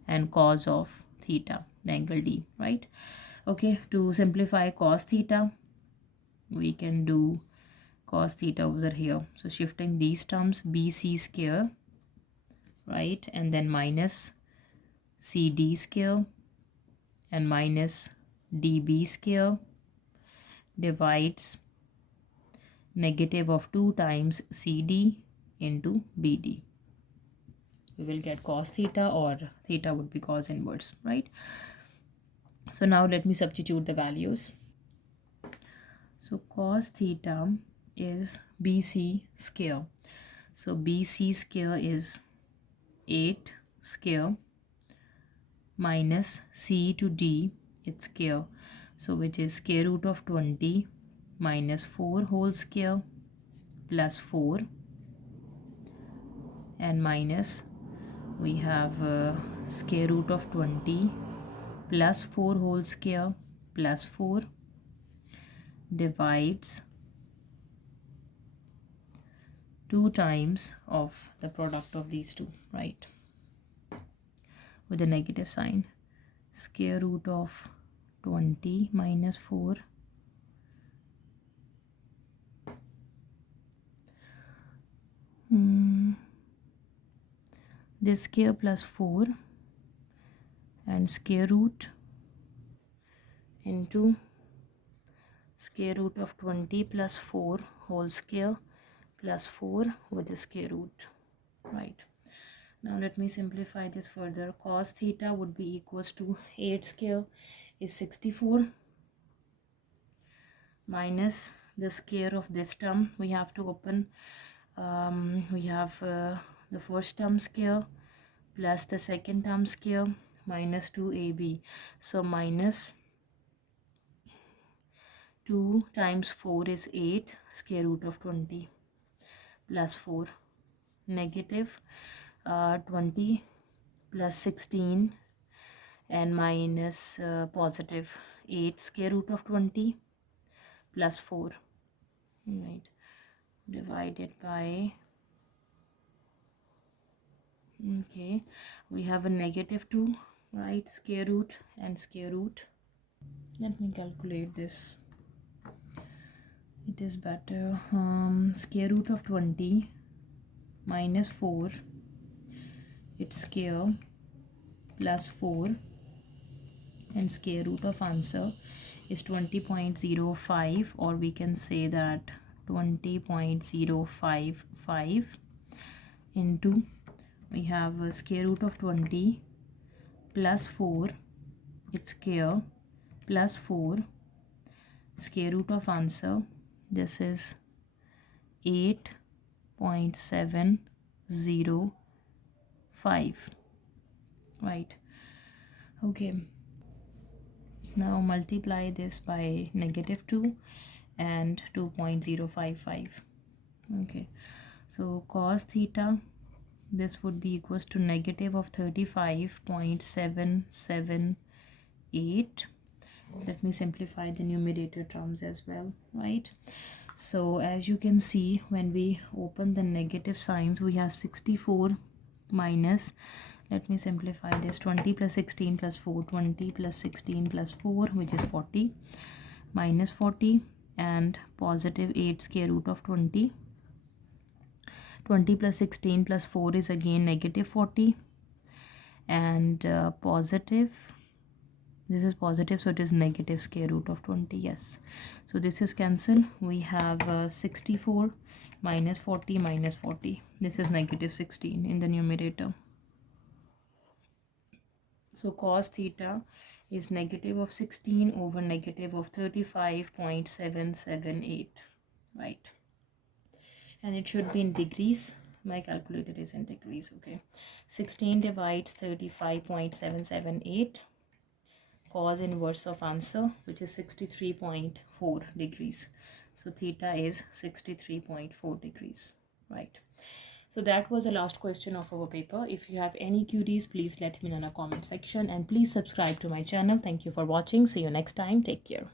and cos of theta, the angle D, right? Okay, to simplify cos theta, we can do cos theta over here. So shifting these terms, BC square, right, and then minus CD square and minus dB square divides negative of 2 times CD into BD. We will get cos theta, or theta would be cos inverse, right? So now let me substitute the values. So cos theta is BC square. So BC square is 8 square minus C to D, it's square. So which is square root of 20 minus 4 whole square plus 4, and minus we have square root of 20 plus 4 whole square plus 4 divides 2 times of the product of these two, right, with a negative sign. Square root of 20 minus 4 this square plus 4 and square root into square root of 20 plus 4 whole square plus 4 with the square root, right? Now let me simplify this further. Cos theta would be equals to 8 square is 64 minus the square of this term. We have to open, we have the first term square plus the second term square minus 2ab. So minus 2 times 4 is 8 square root of 20 plus 4 negative 20 plus 16 and minus positive 8 square root of 20 plus 4, right, divided by, okay, we have a negative 2, right, square root and square root. Let me calculate this, it is better. Square root of 20 minus 4, it's square plus 4, and square root of answer is 20.05, or we can say that 20.055 into, we have a square root of 20 plus 4, it's square plus 4, square root of answer, this is 8.705, right? Okay, now multiply this by negative 2 and 2.055. Okay, so cos theta, this would be equals to negative of 35.778. Let me simplify the numerator terms as well, right? So as you can see, when we open the negative signs, we have 64 minus, let me simplify this, 20 plus 16 plus 4, 20 plus 16 plus 4, which is 40, minus 40, and positive 8 square root of 20. 20 plus 16 plus 4 is again negative 40, and positive, this is positive, so it is negative square root of 20, yes. So this is cancelled. We have 64 minus 40 minus 40. This is negative 16 in the numerator. So cos theta is negative of 16 over negative of 35.778, right? And it should be in degrees. My calculator is in degrees, okay. 16 divides 35.778. Cos inverse of answer, which is 63.4 degrees. So theta is 63.4 degrees, right? So that was the last question of our paper. If you have any queries, please let me know in the comment section, and please subscribe to my channel. Thank you for watching. See you next time. Take care.